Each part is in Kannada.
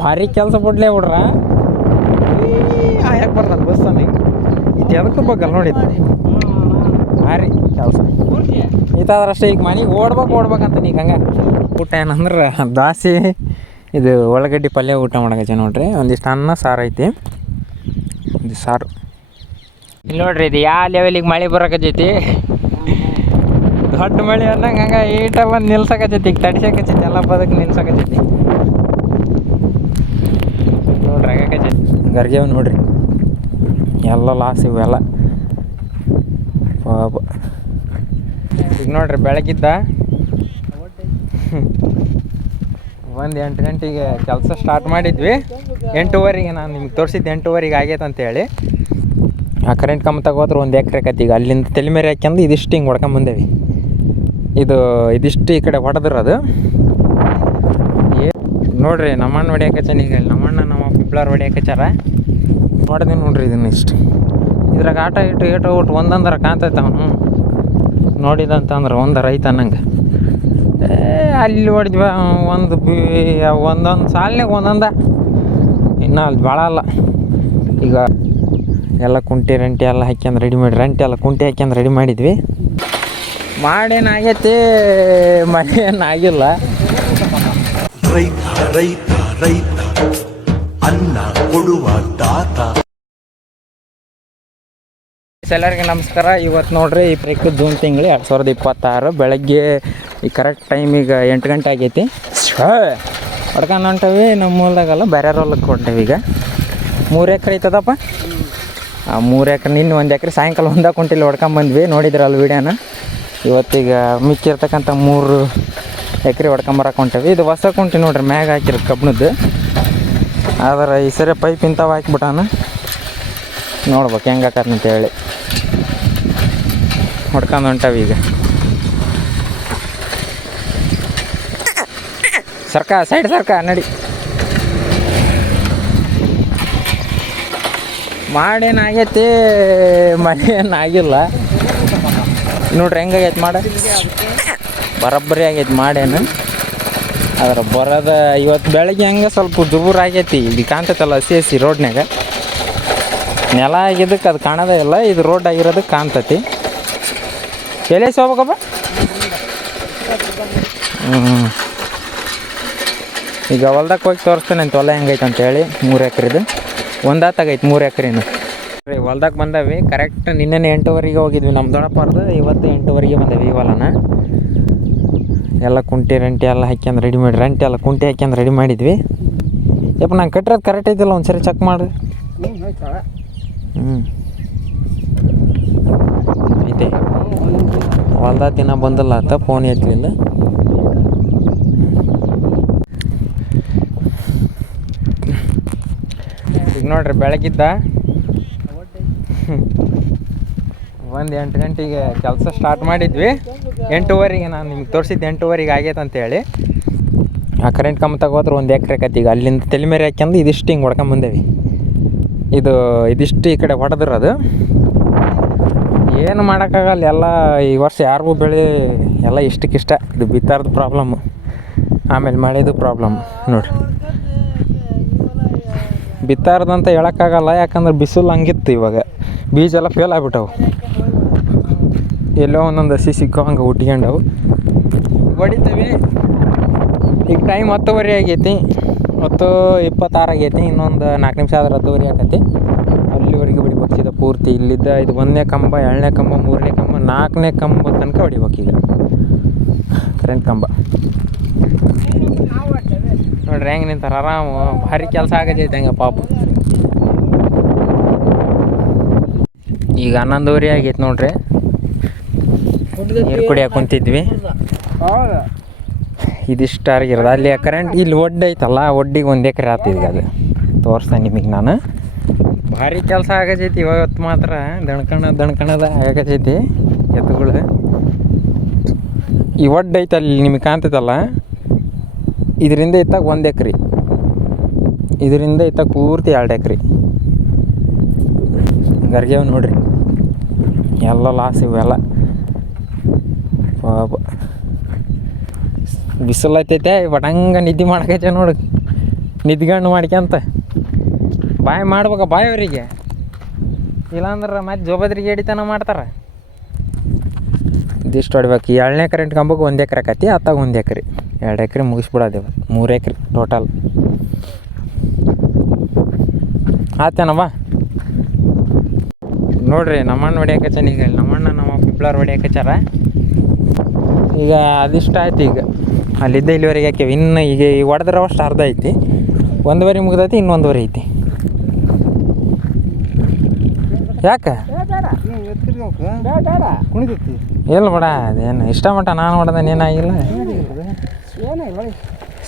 ಭಾರಿ ಕೆಲಸ ಬಿಡ್ಲೇ ಬಿಡ್ರ ಯಾಕೆ ಬರ್ತಾನೆ ಬಸ್ಸನ್ನ ಇದು ಎದಕ್ಕೆ ಬೇಕಲ್ಲ ನೋಡಿದ್ದು ಭಾರಿ ಕೆಲಸ ಈತಾದ್ರಷ್ಟೇ ಈಗ ಮನೆಗೆ ಓಡ್ಬೇಕಂತ ಈಗ ಹಂಗೆ ಊಟ ಏನಂದ್ರೆ ದಾಸಿ ಇದು ಉಳ್ಳಾಗಡ್ಡಿ ಪಲ್ಯ ಊಟ ಮಾಡಕತ್ತೆ ನೋಡ್ರಿ. ಒಂದಿಷ್ಟು ಅನ್ನ ಸಾರು ಐತಿ, ಒಂದಿಷ್ಟು ಸಾರು. ಇಲ್ಲಿ ನೋಡ್ರಿ ಇದು ಯಾವ ಲೆವೆಲಿಗೆ ಮಳೆ ಬರೋಕತ್ತೈತಿ, ದೊಡ್ಡ ಮಳೆ ಅನ್ನಂಗೆ ಹಂಗೆ ಈಟ ಬಂದು ನಿಲ್ಸಕತ್ತೈತಿ. ಈಗ ತಡಿಸಕತ್ತೈತಿ, ಎಲ್ಲ ಬದಕ್ಕೆ ನಿಲ್ಸಕತ್ತೈತಿ ನೋಡ್ರಿ. ಆಗಕತ್ತೈತಿ ಗರ್ಗೆವ್ ನೋಡ್ರಿ, ಎಲ್ಲ ಲಾಸ್ ಇವೆಲ್ಲ ಪಾಪ. ಈಗ ನೋಡ್ರಿ ಬೆಳಗಿದ್ದ ಒಂದು 8 ಗಂಟೆಗೆ ಕೆಲಸ ಸ್ಟಾರ್ಟ್ ಮಾಡಿದ್ವಿ. 8:15 ನಾನು ನಿಮ್ಗೆ ತೋರಿಸಿದ್ದು 8:15 ಆಗೈತೆ ಅಂತೇಳಿ. ಆ ಕರೆಂಟ್ ಕಂಬ ತಗೋದ್ರೆ 1 ಎಕರೆ ಕತ್ತಿ. ಈಗ ಅಲ್ಲಿಂದ ತಲೆಮೇರೆ ಹಾಕ್ಯಂದು ಇದಿಷ್ಟು ಹಿಂಗೆ ಹೊಡ್ಕೊಂಬಂದೇವಿ. ಇದಿಷ್ಟು ಈ ಕಡೆ ಹೊಡೆದ್ರದು ನೋಡ್ರಿ. ನಮ್ಮಣ್ಣ ಹೊಡಿಯಾಕಚ್ಚಾನ ಈಗ. ನಮ್ಮಣ್ಣ ನಮ್ಮ ಪಿಪ್ಲಾರ್ ಹೊಡಿಯಾಕಚ್ಚಾರ ನೋಡಿದೆ ನೋಡ್ರಿ. ಇದನ್ನ ಇಷ್ಟು ಇದ್ರಾಗ ಆಟ ಇಟ್ಟು ಒಂದಂದ್ರೆ ಕಾಣ್ತೈತೆ ಅವನು ನೋಡಿದಂತಂದ್ರೆ ಒಂದು ರೈತ ಅನ್ನಂಗೆ. ಅಲ್ಲಿ ಹೊಡಿದ್ವ ಒಂದೊಂದು ಸಾಲಿನಾಗ ಒಂದೊಂದ. ಇನ್ನು ಅಲ್ಲಿ ಭಾಳ ಅಲ್ಲ. ಈಗ ಎಲ್ಲ ಕುಂಟೆ ರಂಟೆ ಎಲ್ಲ ಹಾಕ್ಯಂದು ರೆಡಿ ಮಾಡಿ, ರಂಟೆ ಎಲ್ಲ ಕುಂಟೆ ಹಾಕ್ಯಂದು ರೆಡಿ ಮಾಡಿದ್ವಿ. ಮಾಡೇನಾಗೈತಿ, ಮಳೆ ಏನಾಗಿಲ್ಲ. ರೈತ ಅನ್ನ ಕೊಡುವ ದಾತ. ಎಲ್ಲರಿಗೆ ನಮಸ್ಕಾರ. ಇವತ್ತು ನೋಡ್ರಿ ಈ ತಾರೀಕು ಜೂನ್ ತಿಂಗಳು 2026 ಬೆಳಗ್ಗೆ ಈ ಕರೆಕ್ಟ್ ಟೈಮ್ ಈಗ 8 ಗಂಟೆ ಆಗೈತಿ. ಹೊಡ್ಕೊಂಡು ಹೊಂಟವಿ. ನಮ್ಮ ಹೊಲ್ದಾಗಲ್ಲ ಬೇರೆ ಹೊಲಕ್ಕೆ ಹೊಂಟೇವಿ. ಈಗ 3 ಎಕರೆ ಐತದಪ್ಪ. ಆ 3 ಎಕರೆ ನಿನ್ನೆ 1 ಎಕರೆ ಸಾಯಂಕಾಲ ಹೊಂದಾಕ ಕುಂಟಿಲ್ಲಿ ಹೊಡ್ಕೊಂಬಂದ್ವಿ. ನೋಡಿದ್ರಲ್ಲ ವೀಡಿಯೋನ. ಇವತ್ತೀಗ ಮಿಕ್ಕಿರ್ತಕ್ಕಂಥ 3 ಎಕರೆ ಹೊಡ್ಕೊಂಬರಕ್ಕೆ ಹೊಂಟೇವಿ. ಇದು ಹೊಸ ಕುಂಟಿ ನೋಡ್ರಿ, ಮ್ಯಾಗ ಹಾಕಿರೋ ಕಬ್ಬಣದ್ದು. ಆದ್ರೆ ಈ ಸರಿ ಪೈಪ್ ಇಂಥವು ಹಾಕಿಬಿಟ್ಟಾನ. ನೋಡ್ಬೇಕು ಹೆಂಗೆ ಹಾಕತ್ತಂತ ಹೇಳಿ ಹೊಡ್ಕೊಂಡು ಹೊಂಟವಿ. ಈಗ ಸೈಡ್ ಸರ್ಕ ನಡಿ. ಮಾಡೇನಾಗೈತಿ, ಮಳೆ ಏನಾಗಿಲ್ಲ ನೋಡ್ರಿ. ಹೆಂಗಾಗೈತಿ ಮಾಡ ಬರೋಬ್ಬರಿ ಆಗೈತಿ ಮಾಡೇನು. ಆದ್ರೆ ಬರೋದ ಇವತ್ತು ಬೆಳಗ್ಗೆ ಹಂಗೆ ಸ್ವಲ್ಪ ದುಬೂರು ಆಗೈತಿ. ಇಲ್ಲಿ ಕಾಣ್ತೈತಲ್ಲ ಹಸಿ ರೋಡ್ನಾಗ ನೆಲ ಆಗಿದ್ದಕ್ಕೆ ಅದು ಕಾಣೋದೇ ಇಲ್ಲ. ಇದು ರೋಡ್ ಆಗಿರೋದಕ್ಕೆ ಕಾಣ್ತೈತಿ. ಎಲ್ಲಿ ಹೋಗ್ಬೇಕಪ್ಪ? ಈಗ ಹೊಲ್ದಕ್ಕೆ ಹೋಗಿ ತೋರಿಸ್ತೇನೆ ಅಂತ ಹೊಲ ಹೆಂಗೈತೆ ಅಂತೇಳಿ. 3 ಎಕರೆದು ಒಂದಾತಾಗೈತೆ 3 ಎಕರೆನು. ಹೊಲ್ದಕ್ಕೆ ಬಂದವಿ. ಕರೆಕ್ಟ್ ನಿನ್ನೆ 8:15 ಹೋಗಿದ್ವಿ ನಮ್ಮ ದೊಡ್ಡಪ್ಪಾರ್ದು. ಇವತ್ತು 8:15 ಬಂದವಿ ಈ ಹೊಲನ. ಎಲ್ಲ ಕುಂಟೆ ರಂಟೆ ಎಲ್ಲ ಹಾಕ್ಯಂದು ರೆಡಿ ಮಾಡಿ, ರಂಟೆ ಎಲ್ಲ ಕುಂಟೆ ಹಾಕ್ಯಂದು ರೆಡಿ ಮಾಡಿದ್ವಿ. ಯಪ್ಪ ನಂಗೆ ಕಟ್ಟಿರೋದು ಕರೆಕ್ಟ್ ಐತಿಲ್ಲ, ಒಂದು ಸರಿ ಚೆಕ್ ಮಾಡಿರಿ. ಐತೆ ಹೊಲ್ದಾಗ ದಿನ ಬಂದಿಲ್ಲ ಆತ, ಫೋನ್ ಎತ್ತಲಿಲ್ಲ. ಈಗ ನೋಡ್ರಿ ಬೆಳಗಿದ್ದ ಒಂದು 8 ಗಂಟೆಗೆ ಕೆಲಸ ಸ್ಟಾರ್ಟ್ ಮಾಡಿದ್ವಿ. 8:15 ನಾನು ನಿಮ್ಗೆ ತೋರಿಸಿದ್ದು 8:15 ಆಗೈತೆ ಅಂತೇಳಿ. ಆ ಕರೆಂಟ್ ಕಂಬ ತಗೋದ್ರೆ 1 ಎಕರೆ ಕತ್ತಿ. ಈಗ ಅಲ್ಲಿಂದ ತಲೆಮೇರೆ ಹಾಕ್ಯಂದು ಇದಿಷ್ಟು ಹಿಂಗೆ ಹೊಡ್ಕೊಂಬಂದೇವಿ. ಇದಿಷ್ಟು ಈ ಕಡೆ ಹೊಡೆದ್ರದು ಏನು ಮಾಡೋಕ್ಕಾಗಲ್ಲ. ಎಲ್ಲ ಈ ವರ್ಷ ಯಾರಿಗೂ ಬೆಳೆ ಎಲ್ಲ ಇಷ್ಟಕ್ಕಿಷ್ಟ. ಇದು ಬಿತ್ತಾರ್ದು ಪ್ರಾಬ್ಲಮ್ಮು, ಆಮೇಲೆ ಮಳೆದು ಪ್ರಾಬ್ಲಮ್ ನೋಡಿರಿ. ಬಿತ್ತಾರ್ದಂತ ಹೇಳೋಕ್ಕಾಗಲ್ಲ, ಯಾಕಂದ್ರೆ ಬಿಸಿಲು ಹಂಗಿತ್ತು. ಇವಾಗ ಬೀಜ ಎಲ್ಲ ಫೇಲ್ ಆಗಿಬಿಟ್ಟವು. ಎಲ್ಲೋ ಒಂದೊಂದು ಹಸಿ ಸಿಕ್ಕೋ ಹಂಗೆ ಹುಟ್ಕೊಂಡವು. ಹೊಡಿತೀವಿ. ಈಗ ಟೈಮ್ 10:15 ಆಗೈತಿ, 10:26 ಆಗೈತಿ. ಇನ್ನೊಂದು 4 ನಿಮಿಷ ಆದ್ರೆ 10:15 ಆಕತಿ. ಅಲ್ಲಿವರೆಗೆ ಹೊಡಿಬೇಕು ಸೀದಾ ಪೂರ್ತಿ. ಇಲ್ಲಿದ್ದ ಇದು 1ನೇ ಕಂಬ, 2ನೇ ಕಂಬ, 3ನೇ ಕಂಬ, 4ನೇ ಕಂಬ ತನಕ ಹೊಡಿಬೇಕು. ಈಗ ಕರೆಂಟ್ ಕಂಬ ನೋಡ್ರಿ ಹೆಂಗೆ ನಿಂತಾರೆ ಆರಾಮು. ಭಾರಿ ಕೆಲಸ ಆಗೈತೆ ಹಂಗೆ ಪಾಪ. ಈಗ 11:15 ಆಗೈತೆ ನೋಡ್ರಿ. ನೀರು ಕುಡಿಯೋಕೆ ಕುಂತಿದ್ವಿ. ಇದಿಷ್ಟು ಆಗಿರೋದು ಅಲ್ಲಿ ಕರೆಂಟ್. ಇಲ್ಲಿ ಒಡ್ಡು ಐತಲ್ಲ, ಒಡ್ಡಿಗೆ 1 ಎಕರೆ ಆಗ್ತಿದ್ವಿ. ಅದು ತೋರಿಸ್ತಾನೆ ನಿಮಗೆ ನಾನು. ಭಾರಿ ಕೆಲಸ ಆಗತೈತಿ ಇವತ್ತು ಮಾತ್ರ. ದಣ್ಕಣದ ಆಗತೈತಿ ಎತ್ತುಗಳು. ಈ ಒಡ್ಡು ಐತೆ ಅಲ್ಲಿ ನಿಮಗೆ ಕಾಣ್ತೈತಲ್ಲ, ಇದರಿಂದ ಇತ್ತಾಗ 1 ಎಕರೆ, ಇದರಿಂದ ಇತ್ತಾಗ ಪೂರ್ತಿ 2 ಎಕರೆ. ಗರ್ಗೆವ್ ನೋಡ್ರಿ, ಎಲ್ಲ ಲಾಸ್ ಇವೆಲ್ಲ ಪಾಪ. ಬಿಸಿಲು ಐತೈತೆ ಬಟ್ ಹಂಗೆ ನಿದ್ದೆ ಮಾಡಕೈತೆ ನೋಡಿ. ನಿದ್ಗಣ್ಣು ಮಾಡ್ಕ್ಯಂತ ಬಾಯ್ ಮಾಡ್ಬೇಕ ಬಾಯ್ ಅವರಿಗೆ, ಇಲ್ಲಾಂದ್ರೆ ಮತ್ತೆ ಜೋಬದ್ರಿಗೆ ಹಿಡಿತನ ಮಾಡ್ತಾರೆ. ಇದಿಷ್ಟು ಹೊಡ್ಬೇಕು. 2ನೇ ಕರೆಂಟ್ ಕಂಬಕ್ಕೆ 1 ಎಕರೆ ಆಕತಿ, ಅತ್ತಾಗ 1 ಎಕರೆ, 2 ಎಕರೆ ಮುಗಿಸ್ಬಿಡೋದೇವ, 3 ಎಕರೆ ಟೋಟಲ್ ಆತೇನವ್ವ. ನೋಡ್ರಿ ನಮ್ಮಣ್ಣ ಹೊಡಿಯಾಕಚ್ಚಾನ ಈಗ, ನಮ್ಮಣ್ಣ ನಮ್ಮ ಪಿಪ್ಲಾರ್ ಹೊಡಿಯಾಕಚ್ಚಾರ. ಈಗ ಅದಿಷ್ಟ ಆಯ್ತು. ಈಗ ಅಲ್ಲಿದ್ದ ಇಲ್ಲಿವರೆಗೆ ಹಾಕ್ಯವ. ಇನ್ನು ಈಗ ಹೊಡೆದ್ರೆ ಅಷ್ಟು ಅರ್ಧ ಐತಿ, 1 ಮುಗ್ದೈತಿ, ಇನ್ನು 1 ಐತಿ. ಯಾಕೆ ಇಲ್ಲ ಬೇಡ, ಅದೇನು ಇಷ್ಟ ಮಟ್ಟ ನಾನು ಹೊಡೆದ ಏನಾಗಿಲ್ಲ,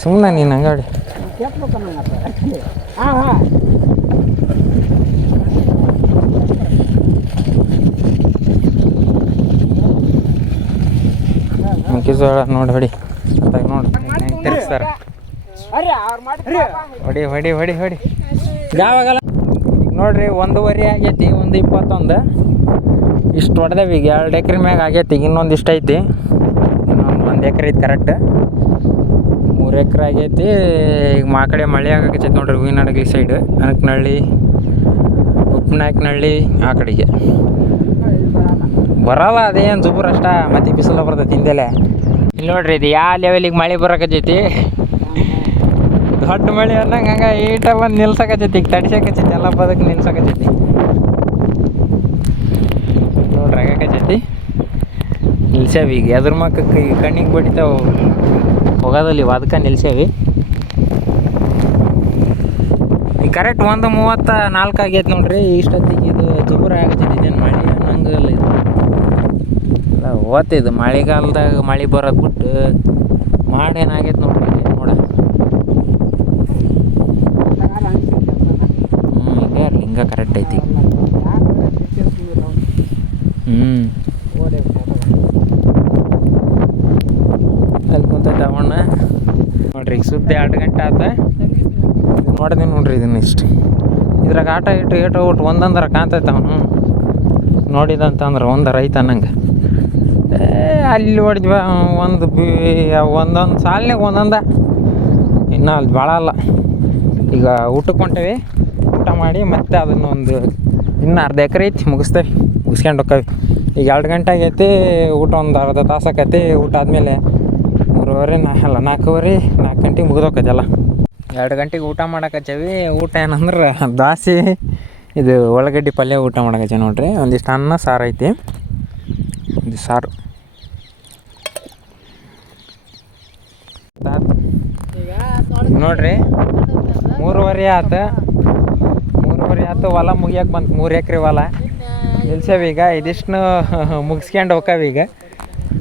ಸುಮ್ಮನೆ ನೀನು ಹಂಗೆ ಹೊಡಿ. ಮೆಕ್ಕೆಜೋಳ ನೋಡಿ ಹೊಡಿ, ಅತ್ತಾಗ ನೋಡಿ ತಿರ್ಗಿಸ್ತಾರೆ. ಹೊಡಿ ಹೊಡಿ ಹೊಡಿ ಹೊಡಿ ಯಾವಾಗಲ್ಲ. ಈಗ ನೋಡ್ರಿ 1:15 ಆಗೈತಿ, 1:21. ಇಷ್ಟು ಹೊಡೆದೇವಿ. ಈಗ 2 ಎಕರೆ ಮ್ಯಾಗ ಆಗೈತಿ. ಈಗ ಇನ್ನೊಂದು ಇಷ್ಟ ಐತಿ, ಇನ್ನೊಂದು 1 ಎಕರೆ ಐತಿ ಕರೆಕ್ಟ್. 3 ಎಕರೆ ಆಗೈತಿ. ಈಗ ಆ ಕಡೆ ಮಳೆ ಆಗಕತ್ತೈತಿ ನೋಡ್ರಿ, ಹೂವಿನಡಗಲಿ ಸೈಡ್, ಅನಕನಹಳ್ಳಿ, ಉಪ್ಪನಾಯಕನಹಳ್ಳಿ ಆ ಕಡೆಗೆ ಬರಲ್ಲ. ಅದೇನು ಜುಬುರ್ ಅಷ್ಟ, ಮತ್ತೆ ಬಿಸಿಲು ಬರ್ತೈತಿ ಹಿಂದೆಲೆ. ಇಲ್ಲಿ ನೋಡ್ರಿ, ಇದು ಯಾವ ಲೆವೆಲಿಗೆ ಮಳೆ ಬರೋಕತ್ತೈತಿ, ದೊಡ್ಡ ಮಳೆ ಅನ್ನಂಗೆ ಹಂಗೆ ಈಟ ಬಂದು ನಿಲ್ಸಕತ್ತೈತಿ. ಈಗ ತಡಿಸಕತ್ತೈತಿ, ಎಲ್ಲ ಬದಕ್ಕೆ ನಿಲ್ಸಕತ್ತೈತಿ ನೋಡ್ರಿ, ಆಗಕತ್ತೈತಿ. ನಿಲ್ಸೇವಿ ಈಗ, ಎದ್ರ ಮಕ್ಕಕ್ಕೆ ಈಗ ಕಣ್ಣಿಗೆ ಬಡಿತಾವೆ ಹೋಗೋದಲ್ಲಿ, ಅದಕ್ಕೆ ನಿಲ್ಸೇವಿ. ಈಗ ಕರೆಕ್ಟ್ 1:34 ಆಗೈತೆ ನೋಡ್ರಿ. ಇಷ್ಟೊತ್ತಿಗೆ ಇದು ಜುಬುರ ಆಗತ್ತೈತಿ, ಇದೇನು ಮಳೆ ಅನ್ನಂಗಿಲ್ಲ. ಇದು ಓದ್ತಿದ್ದು ಮಳೆಗಾಲದಾಗ ಮಳೆ ಬರೋದು ಬಿಟ್ಟು ಮಾಡೇನಾಗೈತೆ ನೋಡ್ರಿ ನೋಡ. ಹಿಂಗೆ ಇರಲಿ, ಹಿಂಗೆ ಕರೆಕ್ಟ್ ಐತಿ. ಅಲ್ಲಿ ಕುಂತೈತೆ ಅವಣ್ಣ ನೋಡ್ರಿ. ಈಗ ಸುದ್ದಿ 2 ಗಂಟೆ ಆತ. ನೋಡಿದೆ ನೋಡ್ರಿ, ಇದನ್ನ ಇಷ್ಟು ಇದ್ರಾಗ ಆಟ ಏಟು ಒಟ್ಟು ಒಂದಂದ್ರೆ ಕಾಣ್ತೈತೆ. ಅವನು ನೋಡಿದಂತಂದ್ರೆ ಐತೆ ಅನ್ನಂಗೆ. ಅಲ್ಲಿ ಹೊಡಿದ್ವ ಒಂದೊಂದು ಸಾಲಿನಾಗ ಒಂದೊಂದ. ಇನ್ನು ಅಲ್ಲಿ ಭಾಳ ಅಲ್ಲ. ಈಗ ಊಟಕ್ಕೆ ಹೊಂಟೇವಿ, ಊಟ ಮಾಡಿ ಮತ್ತೆ ಅದನ್ನೊಂದು ಇನ್ನೂ 1/2 ಎಕರೆ ಐತಿ, ಮುಗಿಸ್ತೇವೆ, ಮುಗಿಸ್ಕೊಂಡು ಹೋಕ್ಕವಿ. ಈಗ 2 ಗಂಟೆ ಆಗೈತಿ, ಊಟ ಒಂದು ಅರ್ಧ ತಾಸು ಆಕೈತಿ. ಊಟ ಆದಮೇಲೆ 4 ಗಂಟೆಗೆ ಮುಗಿದೋಕೈತಿ ಎಲ್ಲ. 2 ಗಂಟೆಗೆ ಊಟ ಮಾಡಕತ್ತೇವಿ. ಊಟ ಏನಂದ್ರೆ ದಾಸಿ ಇದು ಉಳ್ಳಾಗಡ್ಡಿ ಪಲ್ಯ ಊಟ ಮಾಡಕತ್ತೇವೆ ನೋಡ್ರಿ. ಒಂದಿಷ್ಟು ಅನ್ನ ಸಾರು ಐತಿ, ಒಂದಿಷ್ಟು ಸಾರು ನೋಡ್ರಿ. 3:15 ಆತು. 3:15 ಆತು. ಹೊಲ ಮುಗಿಯಕ್ಕೆ ಬಂತು, 3 ಎಕರೆ ಹೊಲ ನಿಲ್ಸೇವಿ. ಈಗ ಇದಿಷ್ಟು ಮುಗಿಸ್ಕೊಂಡು ಹೋಕ್ಕವಿ. ಈಗ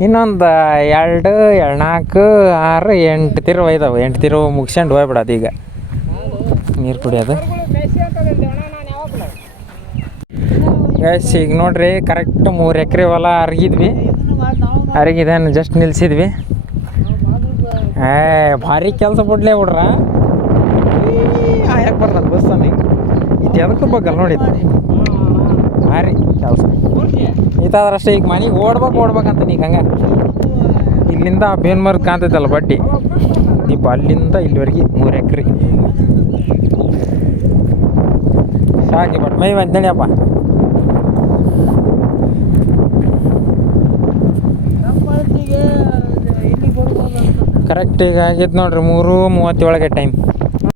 ಇನ್ನೊಂದು 2, 4, 6, 8 ತಿರುವು ಇದಾವೆ. 8 ತಿರುವು ಮುಗಿಸ್ಕೊಂಡು ಹೋಗ್ಬಿಡೋದು. ಈಗ ನೀರು ಕುಡಿಯೋದು ಗೈಸ್. ಈಗ ನೋಡ್ರಿ, ಕರೆಕ್ಟ್ 3 ಎಕರೆ ಹೊಲ ಅರಗಿದೇನು ಜಸ್ಟ್ ನಿಲ್ಸಿದ್ವಿ. ಭಾರಿ ಕೆಲಸ ಬಿಡ್ಲೇ ಬಿಡ್ರ, ಆಯಕ್ಕೆ ಬರ್ತದೆ ಬಸ್ ನನಗೆ. ಇದು ಎದಕ್ಕೆ ಬೇಕಲ್ಲ ನೋಡಿ, ಭಾರಿ ಕೆಲಸ ಈತಾದ್ರಷ್ಟೇ. ಈಗ ಮನೆಗೆ ಓಡ್ಬೇಕಂತ ನೀಗ ಹಂಗೆ. ಇಲ್ಲಿಂದ ಬೇನ್ಮರ್ಗ್ ಕಾಣ್ತೈತಲ್ಲ ಬಡ್ಡಿ ದೀಪ, ಅಲ್ಲಿಂದ ಇಲ್ಲಿವರೆಗೆ 3 ಎಕರೆ ಸಾಕಿ. But my ಬಂತೇಳಿಯಪ್ಪ. ಕರೆಕ್ಟ್ ಈಗ ಆಗೈತೆ ನೋಡ್ರಿ, 3:37 ಟೈಮ್.